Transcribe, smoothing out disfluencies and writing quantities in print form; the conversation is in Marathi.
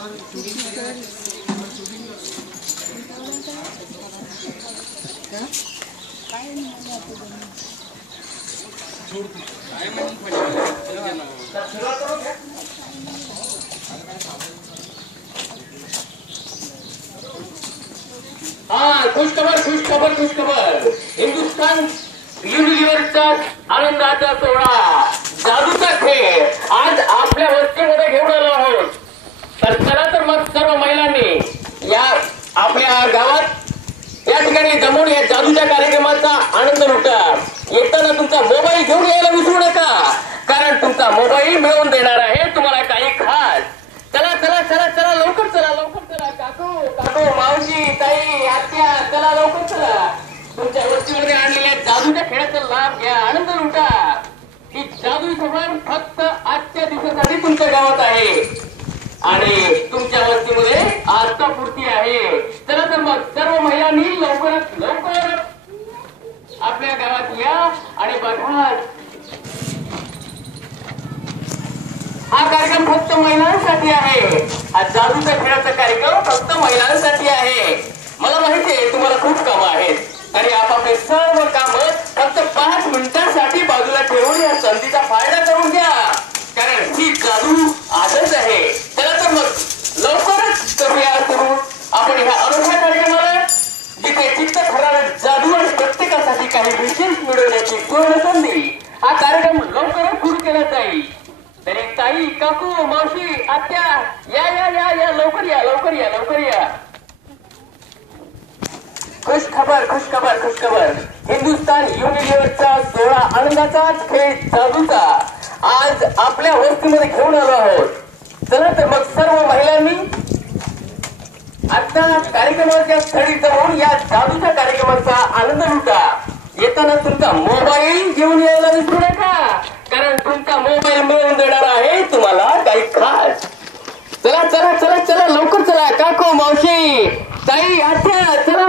हाँ, खुश खबर हिंदुस्तान युनिलिव्हरचा आनंदाचा सोहळा जादूचा खेळ आज आपल्या वस्तीमध्ये घेऊन आलो आहोत. तर चला तर मग सर्व महिलांनी या आपल्या गावात या ठिकाणी जमून या जादूच्या कार्यक्रमाचा आनंद लुटा. येताना तुमचा मोबाईल घेऊन यायला विसरू नका, कारण तुमचा मोबाईल मिळवून देणार आहे तुम्हाला काही खास. चला चला चला चला लवकर चला काकू मावशी ताई आत्या चला लवकर चला. तुमच्या वस्तीमध्ये आणलेल्या जादूच्या खेळाचा लाभ घ्या, आनंद लुटा. ही जादू सभा फक्त आजच्या दिवसासाठी तुमच्या गावात आहे आणि तुमच्या वस्तीमध्ये आस्था पूर्ती आहे. चला तर मग सर्व महिलांनी लवकरात लवकर आपल्या गावात या आणि बघा. हा कार्यक्रम फक्त महिलांसाठी आहे. हा जादूच्या खेळाचा कार्यक्रम फक्त महिलांसाठी आहे. मला माहिती आहे तुम्हाला खूप कामं आहेत आणि आपापले सर्व काम फक्त 5 मिनिटांसाठी बाजूला ठेवून या संधीचा फायदा करून घ्या, कारण ही जादू आजच आहे. चला तर मग लवकरच करूया सुरू आपण ह्या अनोख्या कार्यक्रमाला, जिथे चित्त खराब जादू आणि प्रत्येकासाठी काही विशेष मिळवण्याची पूर्ण संधी. हा कार्यक्रम लवकरच सुरू केला जाईल. तरी ताई काकू मावशी आत्या या या या या लवकर या. खुश खबर हिंदुस्तान युनिलिव्हरचा सोहळा आनंदाचाच खेळ जादूचा आज आपल्या वस्तीमध्ये घेऊन आलो आहोत. चला तर मग सर्व महिलांनी आता कार्यक्रमाच्या स्थळी जाऊन या जादूच्या कार्यक्रमाचा आनंद लुटा. येताना तुमचा मोबाईल घेऊन यायला विसरू नका, कारण तुमचा मोबाईल मिळवून देणार आहे तुम्हाला काही खास. चला चला चला चला लवकर चला काकू मावशी ताई आत्या चला.